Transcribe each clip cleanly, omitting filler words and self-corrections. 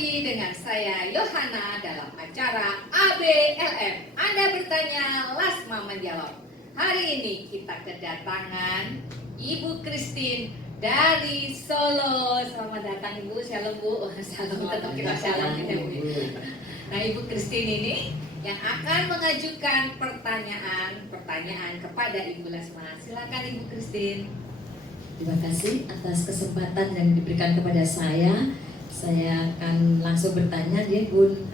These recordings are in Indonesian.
lagi dengan saya Yohana dalam acara ABLM. Anda bertanya, Lasma menjawab. Hari ini kita kedatangan Ibu Christine dari Solo. Selamat datang Ibu, shalom Bu. Shalom, tetap kita shalom ya Bu. Nah Ibu Christine ini yang akan mengajukan pertanyaan kepada Ibu Lasma. Silakan Ibu Christine. Terima kasih atas kesempatan yang diberikan kepada saya. Saya akan langsung bertanya dia Bun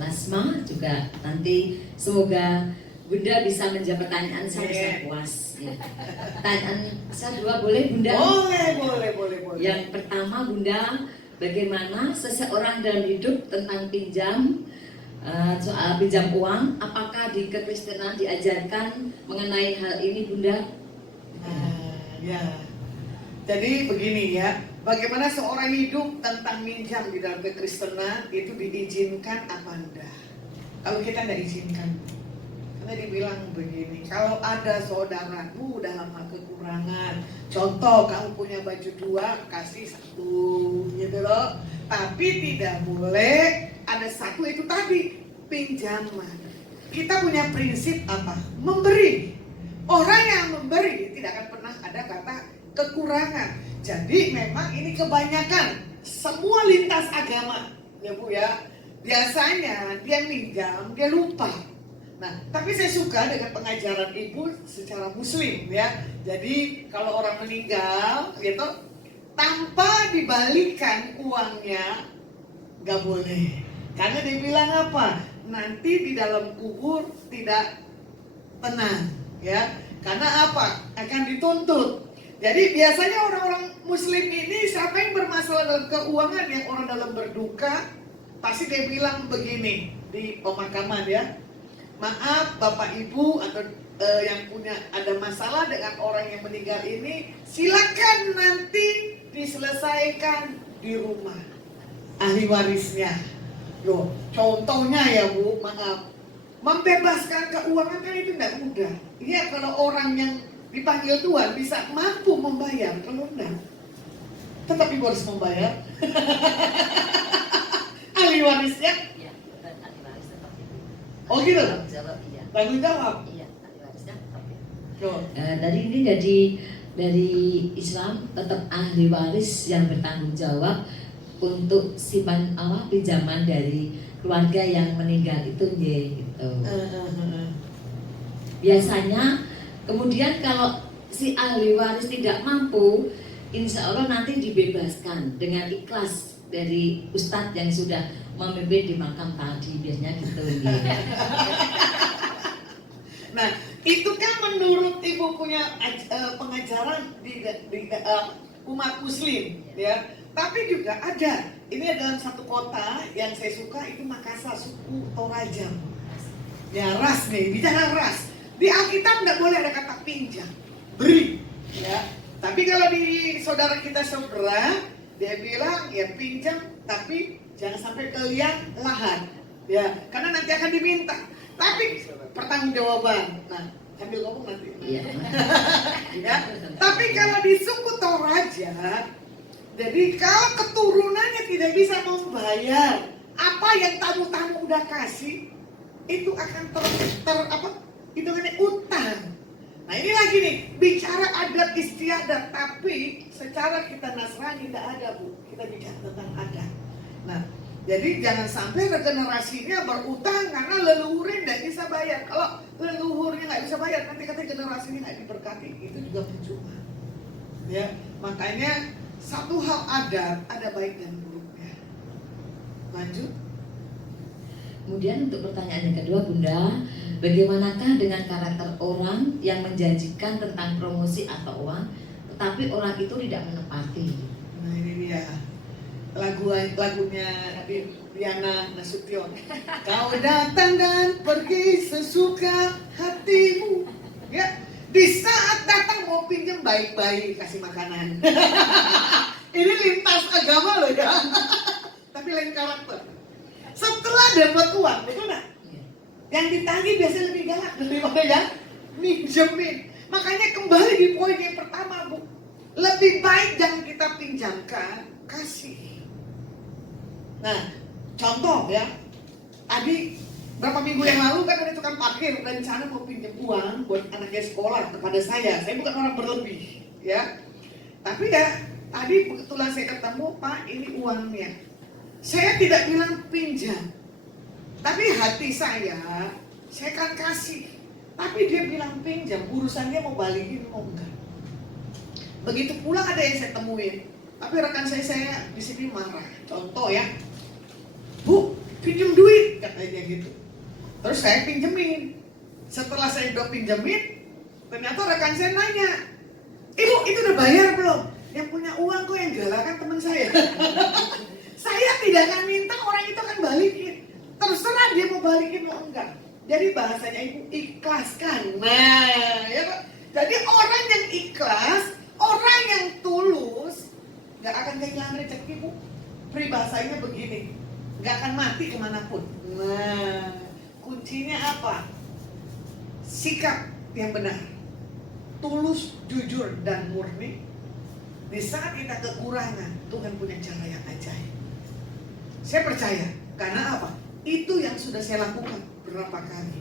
Lasma juga nanti semoga Bunda bisa menjawab pertanyaan saya bisa puas. Ya. Pertanyaan saya dua boleh Bunda? Boleh. Yang pertama Bunda, bagaimana seseorang dalam hidup tentang pinjam, soal pinjam uang, apakah di kekristenan diajarkan mengenai hal ini Bunda? Jadi begini ya, bagaimana seorang hidup tentang minjam di dalam kekristenan itu diizinkan apa enggak? Kalau kita enggak izinkan, karena dibilang begini, kalau ada saudaramu dalam hal kekurangan, contoh kamu punya baju 2, kasih 1, gitu loh. Tapi tidak boleh ada 1 itu tadi, pinjaman. Kita punya prinsip apa? Memberi. Orang yang memberi tidak akan pernah ada kata kekurangan. Jadi memang ini kebanyakan semua lintas agama ya Bu ya. Biasanya dia minjam, dia lupa. Nah, tapi saya suka dengan pengajaran Ibu secara muslim ya. Jadi kalau orang meninggal gitu tanpa dibalikan uangnya nggak boleh. Karena dia bilang apa? Nanti di dalam kubur tidak tenang ya. Karena apa? Akan dituntut. Jadi biasanya orang-orang muslim ini siapa yang bermasalah dalam keuangan, yang orang dalam berduka, pasti dia bilang begini di pemakaman ya. Maaf Bapak Ibu atau yang punya ada masalah dengan orang yang meninggal ini, silakan nanti diselesaikan di rumah ahli warisnya. Loh, contohnya ya Bu, maaf. Membebaskan keuangan kan itu tidak mudah. Iya kalau orang yang dipanggil Tuhan bisa mampu membayar, kalau enggak tetap Ibu harus membayar. Ahli warisnya? Iya, bukan ahli waris tetap Ibu. Oh gitu? Tanggung jawab, iya. Tanggung jawab? Iya, ahli warisnya tetap Ibu. Dari Islam tetap ahli waris yang bertanggung jawab untuk pinjaman dari keluarga yang meninggal itu gitu. Biasanya kemudian kalau si ahli waris tidak mampu, insya Allah nanti dibebaskan dengan ikhlas dari ustadz yang sudah memimpin di makam tadi, biasanya gitu. Nah, itu kan menurut Ibu punya pengajaran di umat muslim ya. Tapi juga ada, ini dalam satu kota yang saya suka itu Makassar, suku Toraja. Ya ras nih, bicara ras. Di Alkitab nggak boleh ada kata pinjam, beri. Ya. Tapi kalau di saudara kita seberang, dia bilang ya pinjam, tapi jangan sampai ke liang lahan. Ya, karena nanti akan diminta. Tapi pertanggungjawaban. Nah, sambil ngomong nanti. Iya. Ya. Tapi kalau di suku Toraja, jadi kalau keturunannya tidak bisa membayar apa yang tamu-tamu udah kasih, itu akan hitungannya utang. Nah ini lagi nih, bicara adat istiadat, tapi secara kita Nasrani tidak ada Bu, kita bicara tentang adat. Nah, jadi jangan sampai regenerasinya berutang karena leluhurnya tidak bisa bayar. Kalau leluhurnya nggak bisa bayar, nanti katanya generasinya nggak diberkati, itu juga percuma. Ya, makanya satu hal adat, ada baik dan buruknya. Lanjut. Kemudian untuk pertanyaan yang kedua Bunda, bagaimanakah dengan karakter orang yang menjanjikan tentang promosi atau uang, tetapi orang itu tidak menepati? Nah ini dia lagunya Diana Nasution. Kau datang dan pergi sesuka hatimu. Ya, di saat datang mau pinjam baik-baik kasih makanan. Ini lintas agama loh ya. Tapi lain karakter. Setelah dapat uang, betul nggak? Yang ditagih biasanya lebih galak daripada yang minjemin. Makanya kembali di poin yang pertama Bu, lebih baik jangan kita pinjamkan, kasih. Nah, contoh ya, Adi berapa minggu yang lalu kan ada tukang parkir rencana mau pinjam uang buat anaknya sekolah kepada saya. Saya bukan orang berlebih, ya. Tapi ya, tadi kebetulan saya ketemu, Pak, ini uangnya. Saya tidak bilang pinjam, tapi hati saya kan kasih. Tapi dia bilang pinjam, urusannya mau balikin mau enggak. Begitu pula ada yang saya temuin, tapi rekan saya di sini marah. Contoh ya, Bu, pinjam duit, katanya gitu. Terus saya pinjemin. Setelah saya udah pinjemin, ternyata rekan saya nanya, Ibu, itu udah bayar belum? Yang punya uang kok yang jualan kan teman saya. Saya tidak akan minta orang itu akan balikin. Terserah dia mau balikin mau enggak. Jadi bahasanya Ibu ikhlaskan. Nah, ya Pak. Jadi orang yang ikhlas, orang yang tulus, nggak akan kehilangan rezeki, Bu. Peribahasanya begini, nggak akan mati kemanapun. Nah, kuncinya apa? Sikap yang benar, tulus, jujur, dan murni. Di saat kita kekurangan, Tuhan punya cara yang ajaib. Saya percaya, karena apa? Itu yang sudah saya lakukan berapa kali.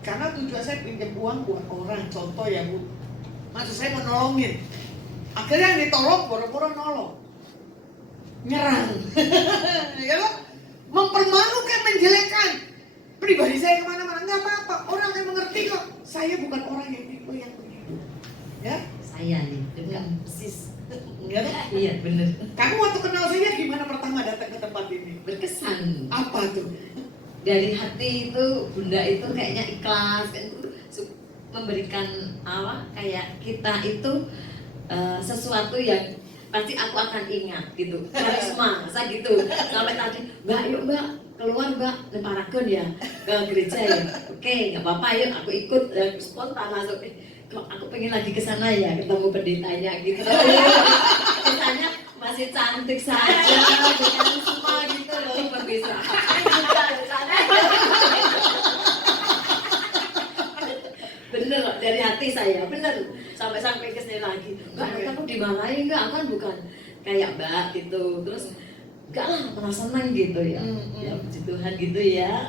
Karena tujuan saya pinjam uang buat orang, contoh ya Bu. Maksud saya mau nolongin. Akhirnya yang ditolong, boro-boro nolong. Nyerang. Ya loh? Mempermalukan, menjelekkan. Pribadi saya kemana-mana, nggak apa-apa. Orang akan mengerti kok. Saya bukan orang yang tipe yang begitu. Ya? Saya nih, dengan persis. Enggak? Iya bener. Kamu waktu kenal saya gimana pertama datang ke tempat ini? Berkesan. Apa tuh? Dari hati itu bunda itu kayaknya ikhlas, kan itu memberikan apa? Kayak kita itu sesuatu yang pasti aku akan ingat gitu. Karisma, saya gitu. Sampai tadi, Mbak, yuk Mbak, keluar Mbak, ke Paragon ya, ke gereja ya. Oke, nggak apa-apa, yuk aku ikut. Spontan langsung. Kok aku pengen lagi ke sana ya, ketemu pendetanya gitu. Pendetanya masih cantik saja, dengan semua gitu loh, bisa. Bener loh, dari hati saya, bener. Sampai ke sini lagi. Mbak, kamu dimarahin nggak? Kan bukan kayak Mbak gitu. Terus enggak lah, pernah senang gitu ya. Ya puji Tuhan gitu ya.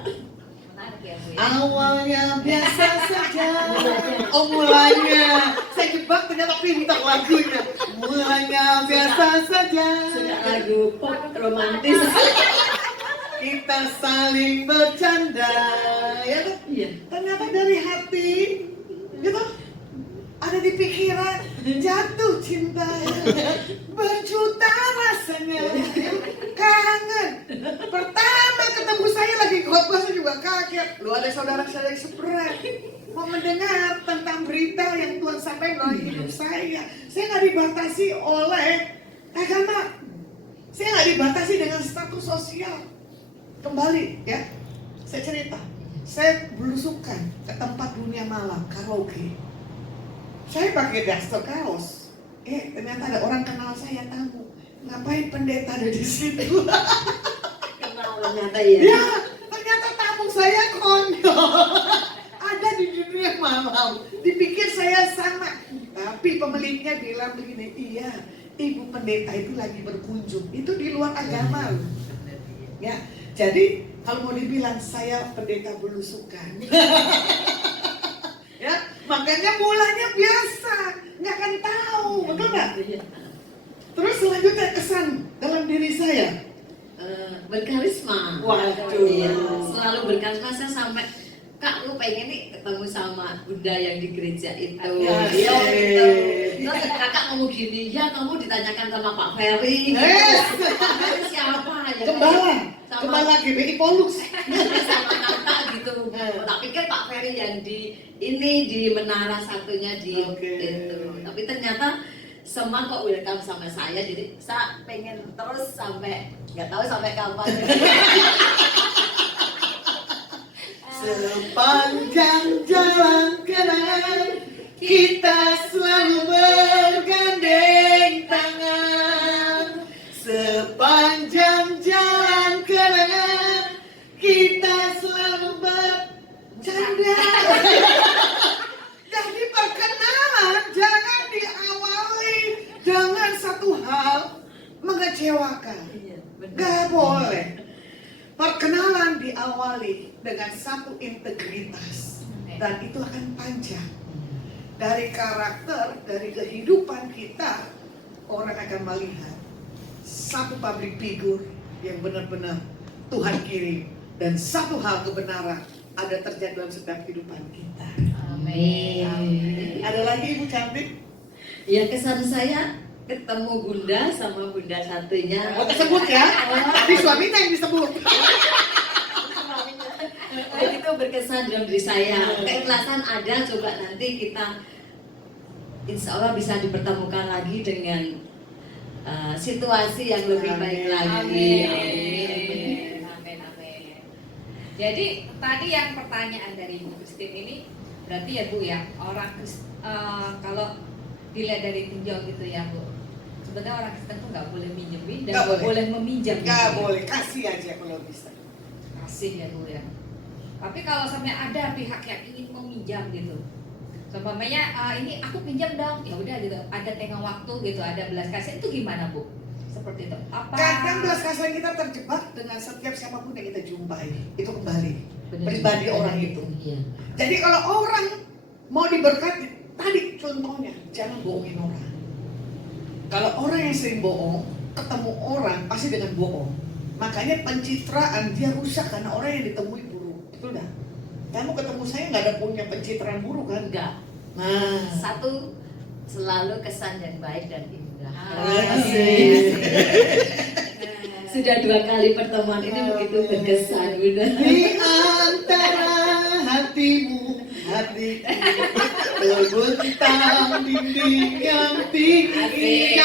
Awalnya biasa saja. Oh mulanya, saya jebak ternyata pintar lagunya. Mulanya biasa saja. Suka lagu pop romantis. Kita saling bercanda, ya kan? Iya. Ternyata dari hati, gitu. Ada di pikiran, jatuh cinta, berjuta rasanya, kangen. Pertama ketemu saya lagi khotbah saya juga kaget. Lu ada saudara-saudara seberat mau mendengar tentang berita yang Tuhan sampaikan dalam hidup saya. Saya nggak dibatasi oleh agama, saya nggak dibatasi dengan status sosial. Kembali ya, saya cerita, saya belusukan ke tempat dunia malam, karaoke. Saya pakai daster kaos. Ternyata ada orang kenal saya tamu. Ngapain pendeta ada di situ? Kenal ternyata ya. Ya, ternyata tamu saya konyol. Ada di dunia malam. Dipikir saya sama. Tapi pemiliknya bilang begini, iya, ibu pendeta itu lagi berkunjung. Itu di luar agama loh. Ya, jadi kalau mau dibilang saya pendeta belusukan. Ya, makanya mulanya biasa, nggak akan tahu, betul nggak? Terus selanjutnya kesan dalam diri saya berkarisma. Waduh. Iya, selalu berkarisma. Saya sampai Kak, lu pengen nih ketemu sama Bunda yang di gereja itu. Ya, Iya, gitu. iya. Terus kakak ngomong gini, ya kamu ditanyakan sama Pak Ferry. Pak Ferry siapa? Ya, Gembala, sama Gembala GBI Polus. sama kakak gitu. Tak pikir Pak Ferry yang di menara satunya di Oke. itu. Tapi ternyata semua kok welcome sama saya, jadi saya pengen terus sampai nggak tahu sampai kapan. Sepanjang jalan kenangan kita selalu bergandeng tangan. Sepanjang jalan kenangan kita selalu bercanda. Jadi perkenalan jangan diawali dengan satu hal mengecewakan. Iya, benar. Gak boleh. Perkenalan diawali dengan satu integritas, dan itu akan panjang. Dari karakter, dari kehidupan kita, orang akan melihat satu public figure yang benar-benar Tuhan kirim, dan satu hal kebenaran ada terjadi dalam setiap kehidupan kita. Amin. Ada lagi Ibu cantik? Ya, kesan saya ketemu Bunda sama Bunda satunya. Oh, tersebut ya? Di suaminya yang disebut. Itu berkesan dalam diri saya. Keikhlasan ada, coba nanti kita insya Allah bisa dipertemukan lagi dengan situasi yang lebih baik lagi. Amin. Amin. Amin. Jadi tadi yang pertanyaan dari Ibu Christine ini berarti ya Bu ya, kalau dilihat dari tinjau gitu ya Bu, sebenarnya orang Kristen tuh nggak boleh minjemin dan nggak boleh meminjam. Nggak boleh, kasih aja kalau bisa. Kasih ya Bu ya. Tapi kalau sampai ada pihak yang ingin meminjam gitu, seumpamanya ini aku pinjam dong, ya udah gitu, ada tengah waktu gitu, ada belas kasihan, itu gimana Bu? Seperti itu. Apa? Kadang belas kasihan kita terjebak dengan setiap siapapun yang kita jumpai, itu kembali Benar. pribadi orang itu. Iya. Jadi kalau orang mau diberkati, tadi contohnya jangan bohongin orang. Kalau orang yang sering bohong, ketemu orang pasti dengan bohong. Makanya pencitraan dia rusak karena orang yang ditemui buruk. Betul dah. Kamu ketemu saya nggak ada punya pencitraan buruk kan? Enggak. Nah, Satu, selalu kesan yang baik dan indah. Asik. Sudah 2 kali pertemuan ini begitu berkesan, Bunda. Di antara hatimu, hatiku terbentang dinding yang tinggi.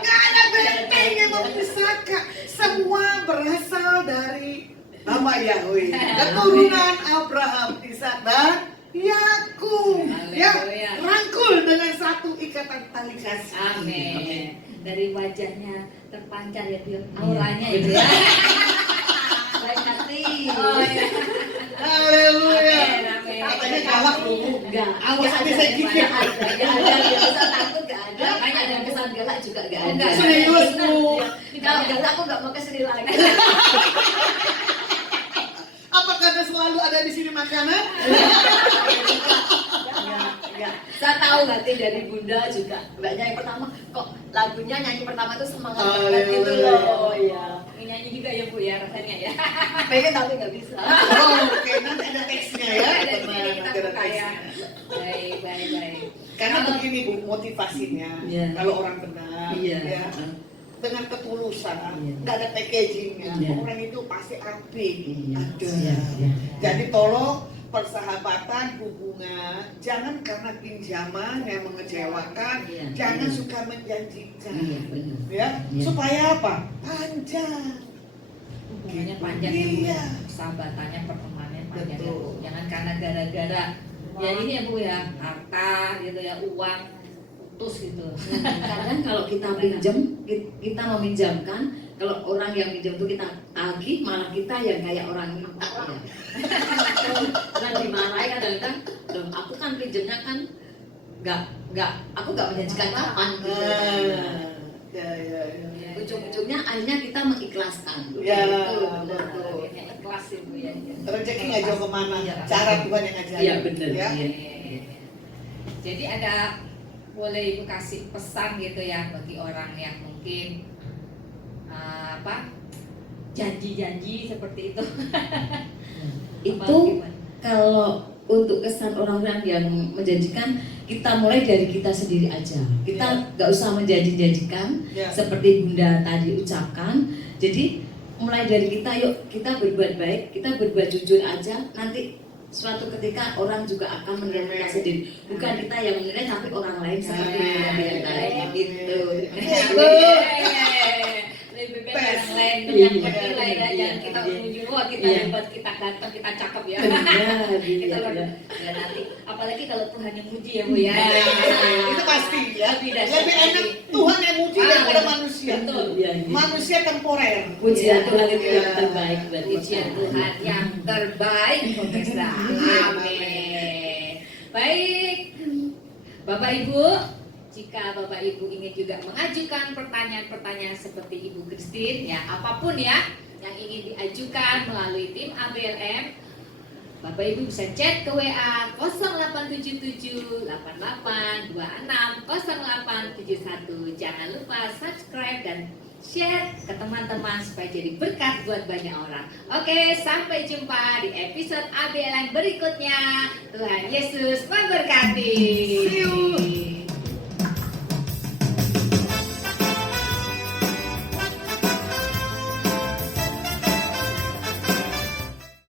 Nggak ada benteng yang memisahkan. Semua berasal dari nama Yahweh. Keturunan Abraham, Ishak dan Yakub. Ya, rangkul dengan satu ikatan tali kasih. Amin. Dari wajahnya terpancar ya Bu, auranya ya Bu. Baik hati. Oh iya. Haleluya. Amin, amin. Katanya galak dulu. Enggak. Awas nanti saya gigit. Enggak ada. Biasa takut enggak ada. Makanya ada kesan galak juga enggak ada. Enggak. Serius Bu. Kalau galak aku enggak mau kesini lagi. Apa karena selalu ada di sini makanan? Ya. Saya tahu hati dari Bunda juga. Mbaknya yang pertama kok lagunya nyanyi pertama itu semangat banget gitu loh. Iya. Nyanyi juga ya Bu ya rasanya ya. Pengen tapi nggak bisa. Oh, oke, nanti ada teksnya ya. Ada di sini kita Nanti ada buka ya. teksnya. Baik, baik, baik. Karena begini Bu, motivasinya. Iya. Kalau orang benar, Iya. ya, dengan ketulusan, Iya. nggak ada packagingnya. Iya. Orang itu pasti api. Iya. Ada. Iya, iya. Jadi tolong persahabatan, hubungan, jangan karena pinjaman yang mengecewakan, Iya. jangan Iya. suka menjanjikan. Iya, benar. Ya, Iya. supaya apa? Panjang. Hubungannya panjang ya Bu. Iya. Sahabatannya, pertemanannya panjang ya Betul. Bu. Jangan karena gara-gara ya ini ya Bu ya, harta gitu ya, uang putus gitu. Kadang kalau kita pinjam, kita meminjamkan, kalau orang yang pinjam itu kita tagih, malah kita yang kayak orang minta ya. Karena dimarahi kadang-kadang, "Loh, aku kan pinjamnya kan aku nggak menjanjikan kapan gitu." Ya. Ujung-ujungnya akhirnya kita mengikhlaskan. Ya, Betul. betul. Ini kelas ya Bu ya. Rezeki nggak jauh kemana, Iya. cara Tuhan yang ngajarin. Iya, benar. Ya. Iya. Jadi ada boleh Ibu kasih pesan gitu ya bagi orang yang mungkin janji-janji seperti itu. Itu kalau untuk kesan orang-orang yang menjanjikan, kita mulai dari kita sendiri aja. Kita nggak usah menjanji-janjikan Ya. seperti Bunda tadi ucapkan. Jadi mulai dari kita, yuk kita berbuat baik, kita berbuat jujur aja. Nanti suatu ketika orang juga akan menilai kita sendiri. Bukan kita yang menilai, tapi orang lain seperti Bunda yang tadi gitu. Lebih baik orang lain Iya, yang menilai iya, dan kita iya. memuji wah kita Iya. hebat, kita ganteng, kita cakep ya. Benar, Kita iya, iya. dan nanti apalagi kalau Tuhan yang muji ya Bu ya. Itu pasti ya. Lebih dahsyat Lebih enak lagi. Tuhan yang muji daripada manusia. Betul. Iya, iya. Manusia temporer. Pujian Tuhan itu Iya. yang terbaik buat Pujian kita. Tuhan yang terbaik pemirsa. Amin. Baik, Bapak Ibu, jika Bapak Ibu ingin juga mengajukan pertanyaan-pertanyaan seperti Ibu Christine, ya apapun ya, yang ingin diajukan melalui tim ABLM, Bapak Ibu bisa chat ke WA 0877 88 26 0871. Jangan lupa subscribe dan share ke teman-teman supaya jadi berkat buat banyak orang. Oke, sampai jumpa di episode ABLM berikutnya. Tuhan Yesus memberkati. See you.